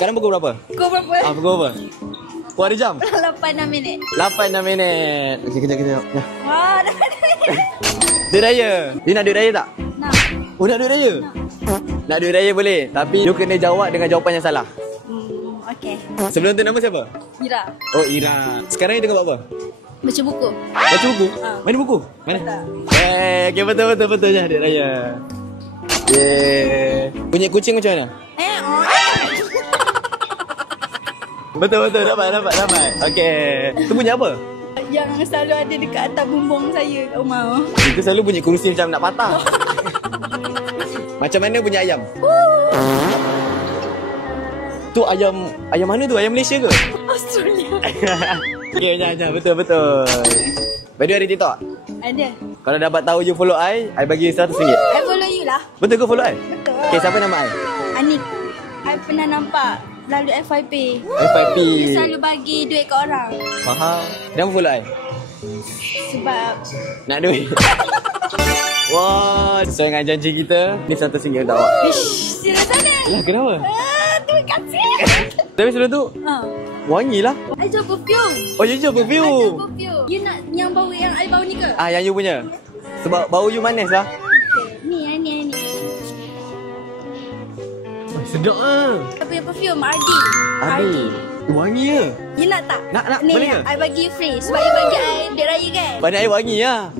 Sekarang pukul berapa? Pukul berapa? Pukul berapa? Pukul ada jam? 8-6 minit. 8-6 minit. Okey, kejap. Ya. Wah, dah ada. Duit raya. Dia nak duit raya tak? Nak. Oh, nak duit raya? Nak duit raya boleh. Tapi you kena jawab dengan jawapan yang salah. Okey. Sebelum tu nama siapa? Ira. Oh, Ira. Sekarang ni tengok buat apa? Baca buku. Baca buku? Mana buku? Mana? Okey, betul je duit raya. Bunyi kucing macam mana? Betul. Dapat. Okey. Tu bunyi apa? Yang selalu ada dekat atas bumbung saya kat rumah. Itu selalu bunyi kerusi macam nak patah. Macam mana bunyi ayam? Tu ayam mana tu? Ayam Malaysia ke? Australia. Okey, jangan. Betul. Badu ada TikTok? Ada. Kalau dapat tahu you follow I bagi RM100. I follow you lah. Betul ke follow I? Betul. Okey, siapa nama I? Anik. I pernah nampak lalu FYP. FYP. Dia selalu bagi duit ke orang. Faham. Kenapa follow I? Sebab Nak duit. Wah, sesuai dengan janji kita, ni RM100 untuk awak. serius sangat. Lah, kenapa? Terima kasih. Tapi sebelum tu, wangi lah. I jual perfume. Oh, you jual perfume. You nak yang bau yang I bau ni ke? Yang you punya. Sebab bau you manis lah. Ni. Oh, sedap lah. I punya perfume, Ardi. Wangi ke? You nak tak? Nak. Ni, Boleh ke? I bagi you free. Sebab you bagi I duit raya kan? Pada I wangi lah.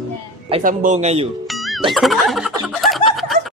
I sambung dengan you.